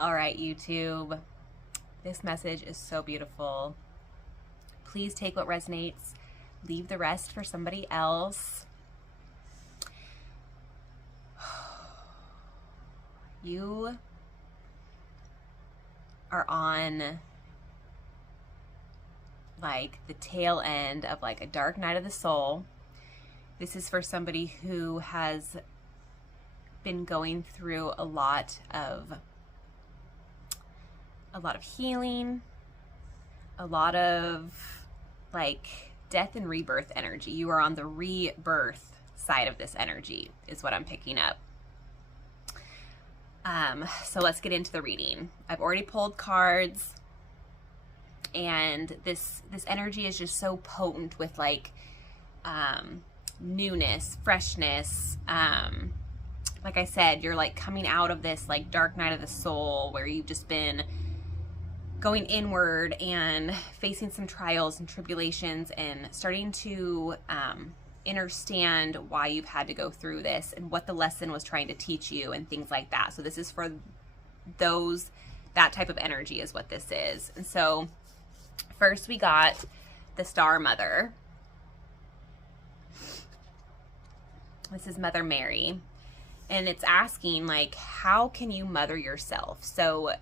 All right, YouTube. This message is so beautiful. Please take what resonates, leave the rest for somebody else. You are on like the tail end of like a dark night of the soul. This is for somebody who has been going through a lot of healing, a lot of like death and rebirth energy. You are on the rebirth side of this energy is what I'm picking up. So let's get into the reading. I've already pulled cards, and this energy is just so potent with like newness, freshness. Like I said, you're like coming out of this like dark night of the soul where you've just been going inward and facing some trials and tribulations and starting to understand why you've had to go through this and what the lesson was trying to teach you and things like that. So this is for that type of energy is what this is. And so first we got the Star Mother. This is Mother Mary. And it's asking like, how can you mother yourself? So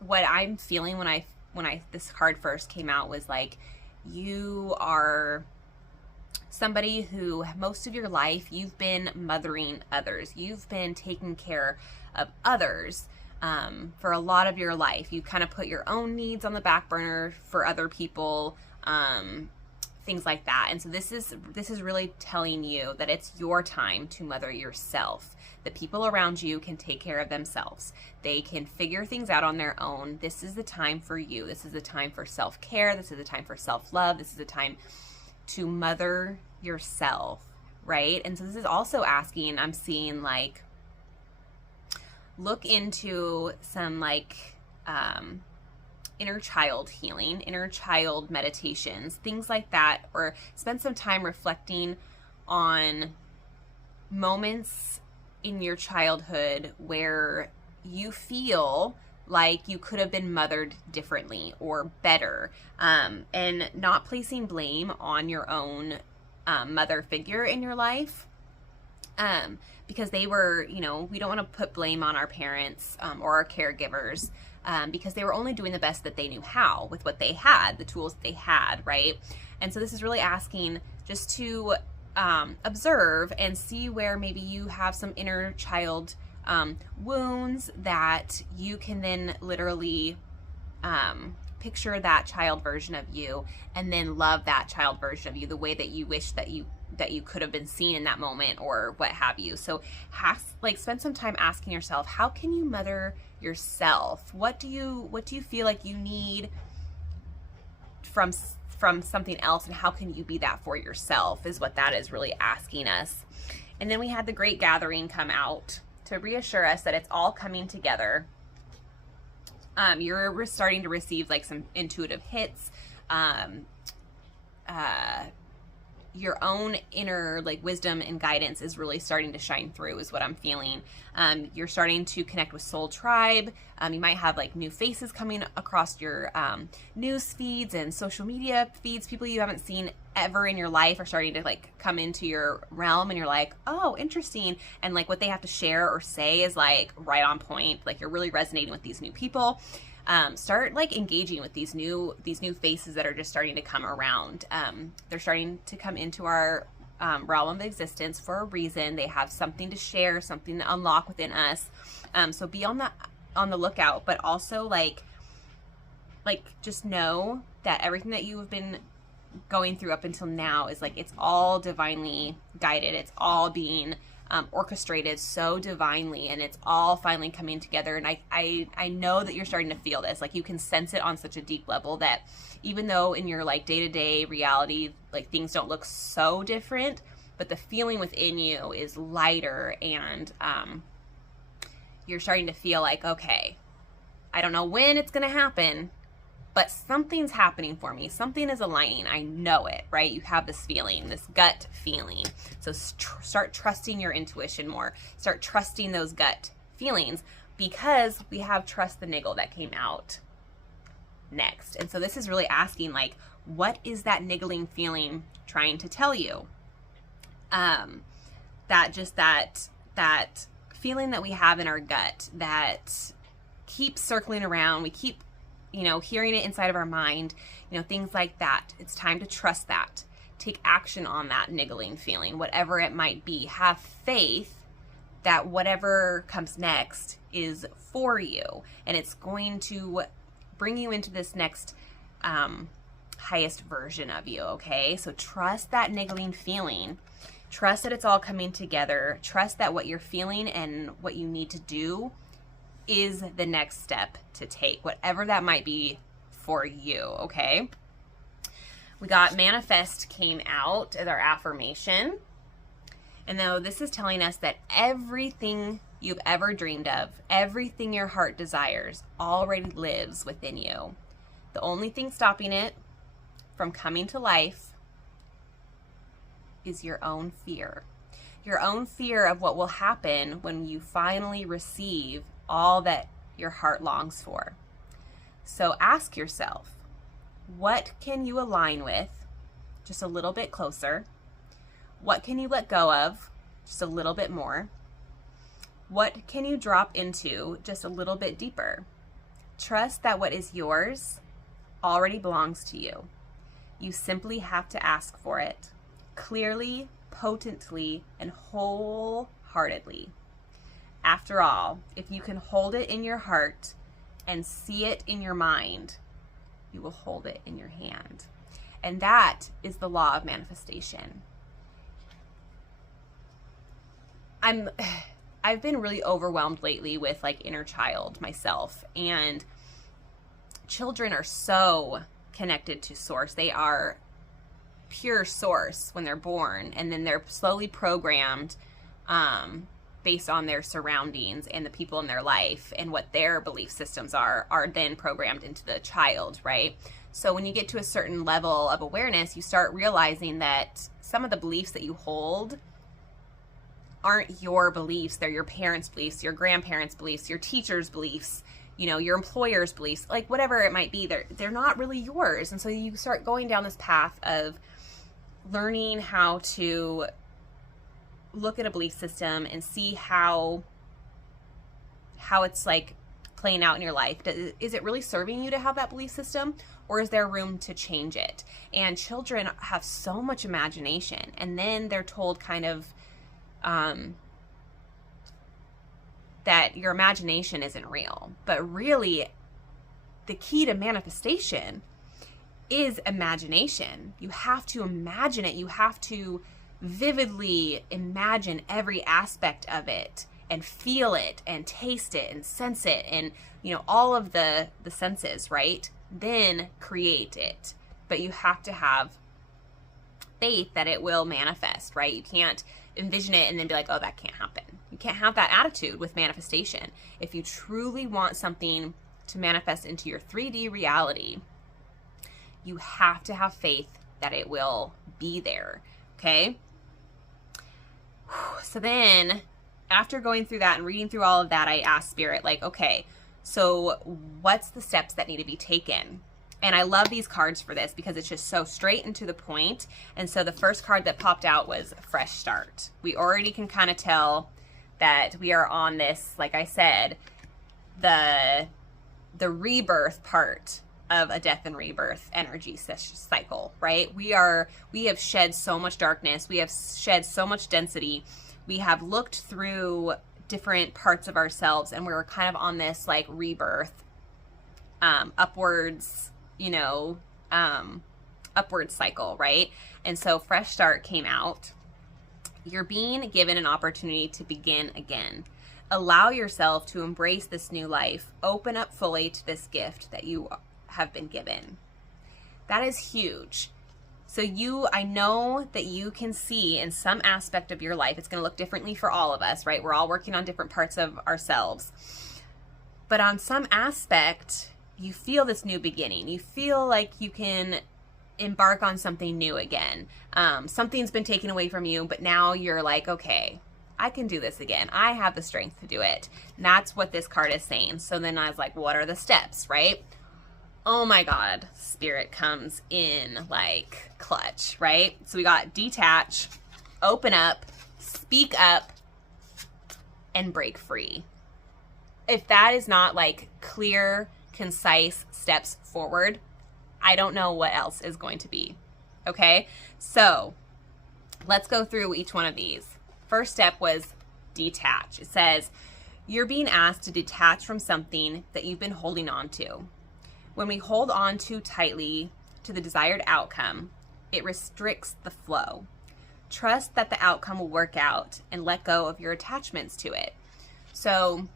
what I'm feeling when I this card first came out was like, you are somebody who most of your life you've been mothering others. You've been taking care of others for a lot of your life. You kind of put your own needs on the back burner for other people, things like that. And so this is really telling you that it's your time to mother yourself. The people around you can take care of themselves. They can figure things out on their own. This is the time for you. This is the time for self-care. This is the time for self-love. This is the time to mother yourself, right? And so this is also asking, I'm seeing like, look into some like inner child healing, inner child meditations, things like that, or spend some time reflecting on moments in your childhood where you feel like you could have been mothered differently or better, and not placing blame on your own mother figure in your life, because they were, we don't want to put blame on our parents or our caregivers, because they were only doing the best that they knew how with what they had, the tools that they had, right? And so this is really asking just to observe and see where maybe you have some inner child wounds that you can then literally picture that child version of you and then love that child version of you the way that you wish that you could have been seen in that moment or what have you. So spend some time asking yourself, how can you mother yourself? What do you feel like you need from something else, and how can you be that for yourself is what that is really asking us. And then we had the Great Gathering come out to reassure us that it's all coming together. You're starting to receive like some intuitive hits, your own inner like wisdom and guidance is really starting to shine through is what I'm feeling. You're starting to connect with Soul Tribe. You might have like new faces coming across your news feeds and social media feeds. People you haven't seen ever in your life are starting to like come into your realm, and you're like, oh, interesting. And like what they have to share or say is like right on point. Like you're really resonating with these new people. Start like engaging with these new faces that are just starting to come around. They're starting to come into our realm of existence for a reason. They have something to share, something to unlock within us. So be on the lookout, but also like just know that everything that you have been going through up until now is like, it's all divinely guided. It's all being orchestrated so divinely, and it's all finally coming together. And I know that you're starting to feel this, like you can sense it on such a deep level that even though in your like day-to-day reality, like things don't look so different, but the feeling within you is lighter, and you're starting to feel like, okay, I don't know when it's going to happen, but something's happening for me. Something is aligning. I know it, right? You have this feeling, this gut feeling. So start trusting your intuition more. Start trusting those gut feelings, because we have trust the niggle that came out next. And so this is really asking, like, what is that niggling feeling trying to tell you? That feeling that we have in our gut that keeps circling around. We keep, hearing it inside of our mind, things like that. It's time to trust that. Take action on that niggling feeling, whatever it might be. Have faith that whatever comes next is for you, and it's going to bring you into this next highest version of you, okay? So trust that niggling feeling. Trust that it's all coming together. Trust that what you're feeling and what you need to do is the next step to take, whatever that might be for you, okay? We got manifest came out as our affirmation. And though this is telling us that everything you've ever dreamed of, everything your heart desires already lives within you. The only thing stopping it from coming to life is your own fear. Your own fear of what will happen when you finally receive all that your heart longs for. So ask yourself, what can you align with just a little bit closer? What can you let go of just a little bit more? What can you drop into just a little bit deeper? Trust that what is yours already belongs to you. You simply have to ask for it clearly, potently, and wholeheartedly. After all, if you can hold it in your heart and see it in your mind, you will hold it in your hand. And that is the law of manifestation. I've been really overwhelmed lately with like inner child myself, and children are so connected to source. They are pure source when they're born, and then they're slowly programmed based on their surroundings and the people in their life, and what their belief systems are then programmed into the child, right? So when you get to a certain level of awareness, you start realizing that some of the beliefs that you hold aren't your beliefs. They're your parents' beliefs, your grandparents' beliefs, your teachers' beliefs, your employer's beliefs, like whatever it might be. They're not really yours. And so you start going down this path of learning how to look at a belief system and see how it's like playing out in your life. Is it really serving you to have that belief system, or is there room to change it? And children have so much imagination, and then they're told kind of that your imagination isn't real. But really, the key to manifestation is imagination. You have to imagine it. You have to vividly imagine every aspect of it and feel it and taste it and sense it and, all of the senses, right? Then create it. But you have to have faith that it will manifest, right? You can't envision it and then be like, oh, that can't happen. You can't have that attitude with manifestation. If you truly want something to manifest into your 3D reality, you have to have faith that it will be there, okay? So then, after going through that and reading through all of that, I asked Spirit, like, okay, so what's the steps that need to be taken? And I love these cards for this because it's just so straight and to the point. And so the first card that popped out was Fresh Start. We already can kind of tell that we are on this, like I said, the rebirth part of a death and rebirth energy cycle, right? We have shed so much darkness. We have shed so much density. We have looked through different parts of ourselves, and we're kind of on this like rebirth, upwards, upward cycle, right? And so Fresh Start came out. You're being given an opportunity to begin again. Allow yourself to embrace this new life. Open up fully to this gift that you have been given. That is huge. So I know that you can see in some aspect of your life, it's going to look differently for all of us, right? We're all working on different parts of ourselves. But on some aspect, you feel this new beginning. You feel like you can embark on something new again. Something's been taken away from you, but now you're like, okay, I can do this again. I have the strength to do it. And that's what this card is saying. So then I was like, what are the steps, right? Oh my God, Spirit comes in like clutch, right? So we got detach, open up, speak up, and break free. If that is not like clear, concise steps forward, I don't know what else is going to be. Okay, so let's go through each one of these. First step was detach. It says, you're being asked to detach from something that you've been holding on to. When we hold on too tightly to the desired outcome, it restricts the flow. Trust that the outcome will work out and let go of your attachments to it. So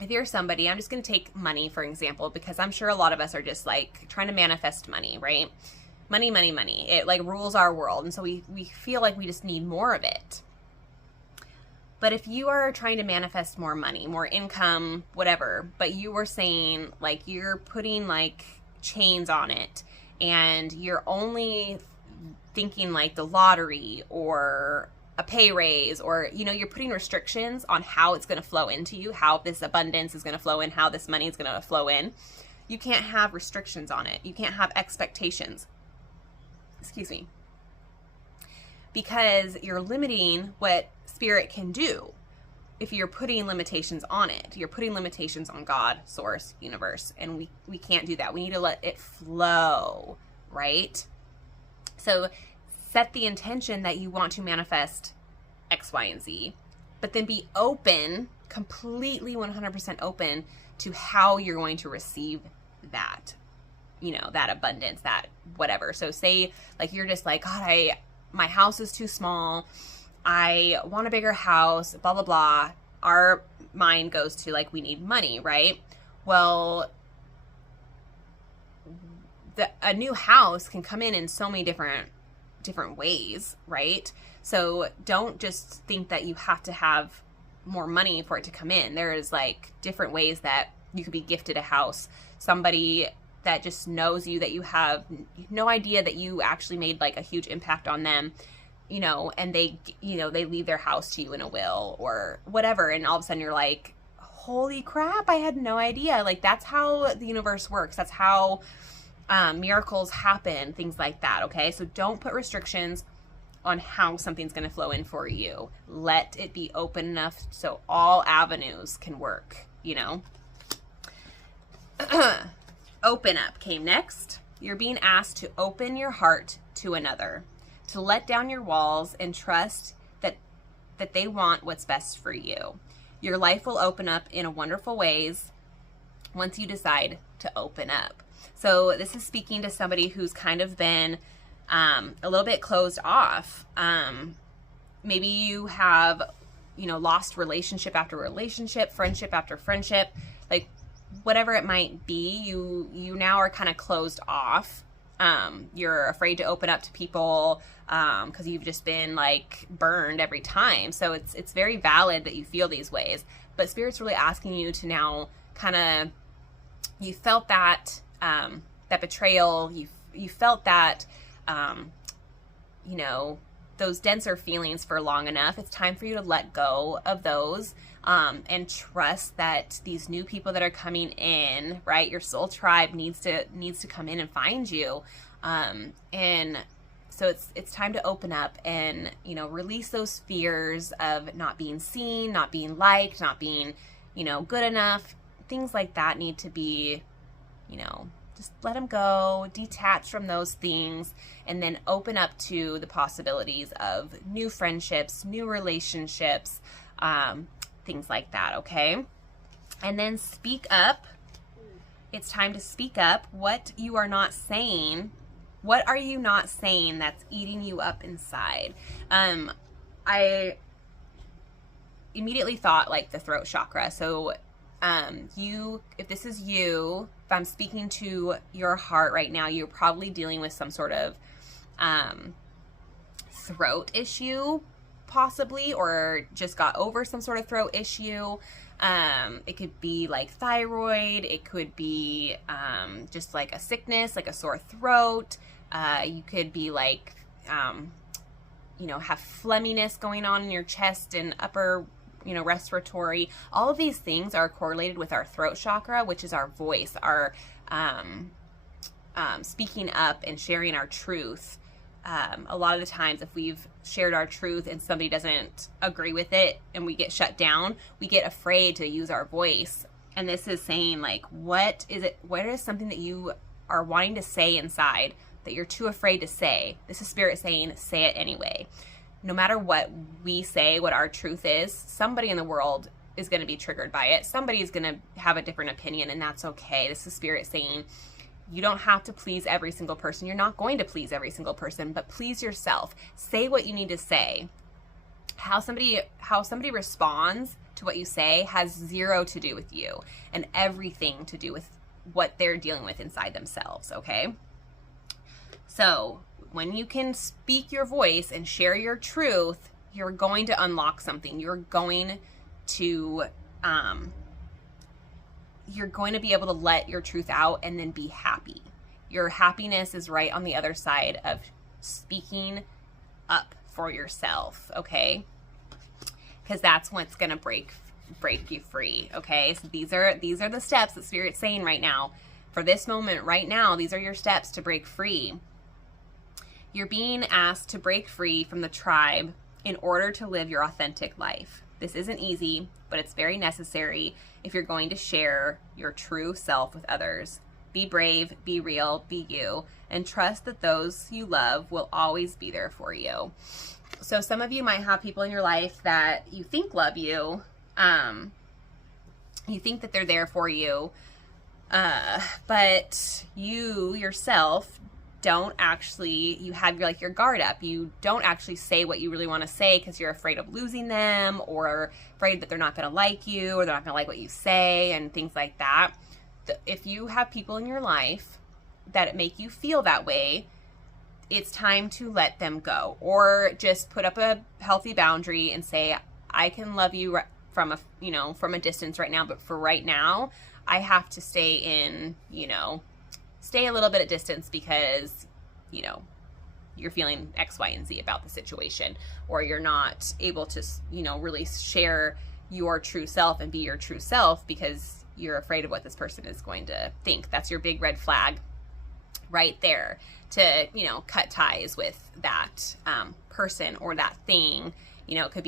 if you're somebody, I'm just going to take money, for example, because I'm sure a lot of us are just like trying to manifest money, right? Money, money, money. It like rules our world. And so we feel like we just need more of it. But if you are trying to manifest more money, more income, whatever, but you were saying like you're putting like chains on it and you're only thinking like the lottery or a pay raise, or, you know, you're putting restrictions on how it's going to flow into you, how this abundance is going to flow in, how this money is going to flow in. You can't have restrictions on it. You can't have expectations. Excuse me. Because you're limiting what Spirit can do. If you're putting limitations on it, you're putting limitations on God, source, universe, and we can't do that. We need to let it flow, right? So set the intention that you want to manifest X, Y, and Z, but then be open, completely 100% open to how you're going to receive that, you know, that abundance, that whatever. So say like you're just like, God, my house is too small. I want a bigger house, blah, blah, blah. Our mind goes to like, we need money, right? Well, a new house can come in so many different ways, right? So don't just think that you have to have more money for it to come in. There is like different ways that you could be gifted a house. Somebody that just knows you, that you have no idea that you actually made like a huge impact on them, you know, and they, you know, they leave their house to you in a will or whatever. And all of a sudden you're like, holy crap, I had no idea. Like that's how the universe works. That's how miracles happen, things like that. Okay. So don't put restrictions on how something's going to flow in for you. Let it be open enough so all avenues can work, you know. Open up came next. You're being asked to open your heart to another, to let down your walls and trust that they want what's best for you. Your life will open up in wonderful ways once you decide to open up. So this is speaking to somebody who's kind of been a little bit closed off. Maybe you have, you know, lost relationship after relationship, friendship after friendship, like whatever it might be. You now are kind of closed off. You're afraid to open up to people because you've just been like burned every time. So it's very valid that you feel these ways, but Spirit's really asking you to now kind of, you felt that that betrayal, you felt that you know, those denser feelings for long enough. It's time for you to let go of those and trust that these new people that are coming in, right? Your soul tribe needs to come in and find you. And so it's time to open up and, you know, release those fears of not being seen, not being liked, not being, you know, good enough. Things like that need to be, you know, just let them go, detach from those things, and then open up to the possibilities of new friendships, new relationships, things like that, okay? And then speak up. It's time to speak up. What you are not saying, what are you not saying that's eating you up inside? I immediately thought like the throat chakra. So if this is you, if I'm speaking to your heart right now, you're probably dealing with some sort of throat issue, possibly, or just got over some sort of throat issue. It could be like thyroid. It could be just like a sickness, like a sore throat. You could be like have phlegminess going on in your chest and upper, respiratory. All of these things are correlated with our throat chakra, which is our voice, our speaking up and sharing our truth. A lot of the times, if we've shared our truth and somebody doesn't agree with it and we get shut down, we get afraid to use our voice. And this is saying, like, what is something that you are wanting to say inside that you're too afraid to say? This is Spirit saying, say it anyway. No matter what we say, what our truth is, somebody in the world is going to be triggered by it. Somebody's going to have a different opinion, and that's okay. This is Spirit saying, you don't have to please every single person. You're not going to please every single person, but please yourself. Say what you need to say. How somebody responds to what you say has zero to do with you and everything to do with what they're dealing with inside themselves, okay? So when you can speak your voice and share your truth, you're going to unlock something. You're going to be able to let your truth out and then be happy. Your happiness is right on the other side of speaking up for yourself, okay? Because that's what's going to break you free, okay? So these are the steps that Spirit's saying right now. For this moment right now, these are your steps to break free. You're being asked to break free from the tribe in order to live your authentic life. This isn't easy, but it's very necessary if you're going to share your true self with others. Be brave, be real, be you, and trust that those you love will always be there for you. So some of you might have people in your life that you think love you. You think that they're there for you, but you yourself you have your guard up. You don't actually say what you really want to say because you're afraid of losing them, or afraid that they're not going to like you, or they're not going to like what you say, and things like that. If you have people in your life that make you feel that way, it's time to let them go, or just put up a healthy boundary and say, I can love you from a distance right now, but for right now, I have to stay a little bit at distance because, you're feeling X, Y, and Z about the situation, or you're not able to, really share your true self and be your true self because you're afraid of what this person is going to think. That's your big red flag right there to, cut ties with that person or that thing. It could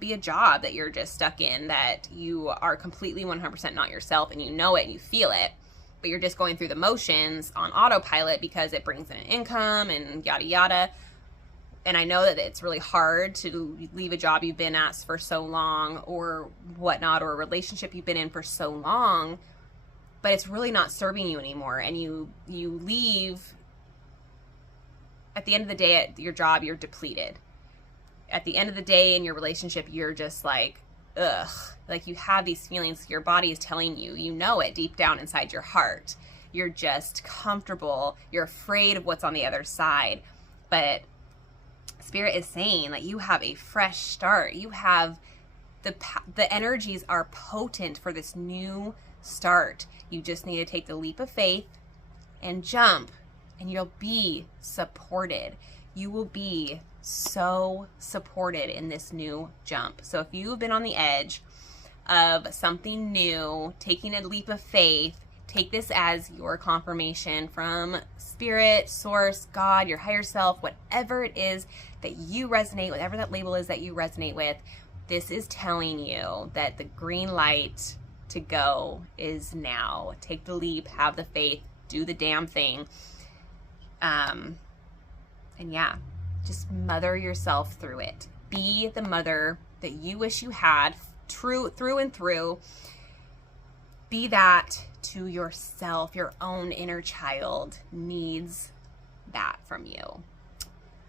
be a job that you're just stuck in, that you are completely 100% not yourself, and you know it and you feel it, but you're just going through the motions on autopilot because it brings in an income and yada yada. And I know that it's really hard to leave a job you've been at for so long or whatnot, or a relationship you've been in for so long, but it's really not serving you anymore. And you leave. At the end of the day, at your job, you're depleted. At the end of the day in your relationship, you're just like, ugh. Like, you have these feelings. Your body is telling you, you know it deep down inside your heart. You're just comfortable. You're afraid of what's on the other side. But Spirit is saying that you have a fresh start. You have the energies are potent for this new start. You just need to take the leap of faith and jump, and you'll be supported. You will be so supported in this new jump. So if you've been on the edge of something new, taking a leap of faith, take this as your confirmation from Spirit, Source, God, your higher self, whatever it is that you resonate, whatever that label is that you resonate with. This is telling you that the green light to go is now. Take the leap, have the faith, do the damn thing. And yeah, just mother yourself through it. Be the mother that you wish you had, through and through. Be that to yourself. Your own inner child needs that from you.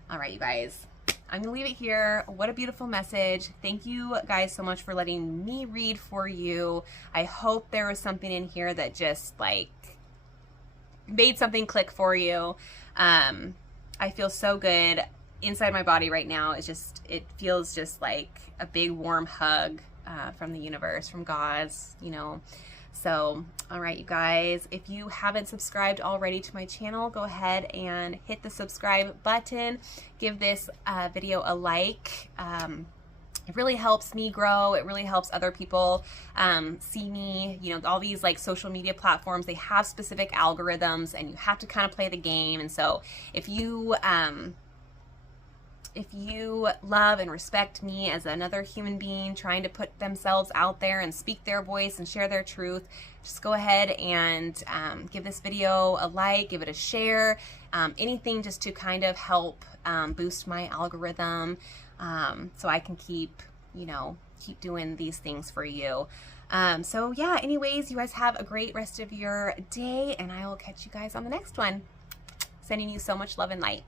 All right, you guys, I'm gonna leave it here. What a beautiful message. Thank you guys so much for letting me read for you. I hope there was something in here that just made something click for you. I feel so good inside my body right now. It feels just like a big warm hug from the universe, from God's, So, all right, you guys, if you haven't subscribed already to my channel, go ahead and hit the subscribe button. Give this video a like. It really helps me grow. It really helps other people see me. You know, all these like social media platforms, they have specific algorithms, and you have to kind of play the game. And so if you love and respect me as another human being trying to put themselves out there and speak their voice and share their truth, just go ahead and give this video a like, give it a share, anything just to kind of help boost my algorithm, so I can keep doing these things for you. So yeah, anyways, you guys have a great rest of your day, and I will catch you guys on the next one. Sending you so much love and light.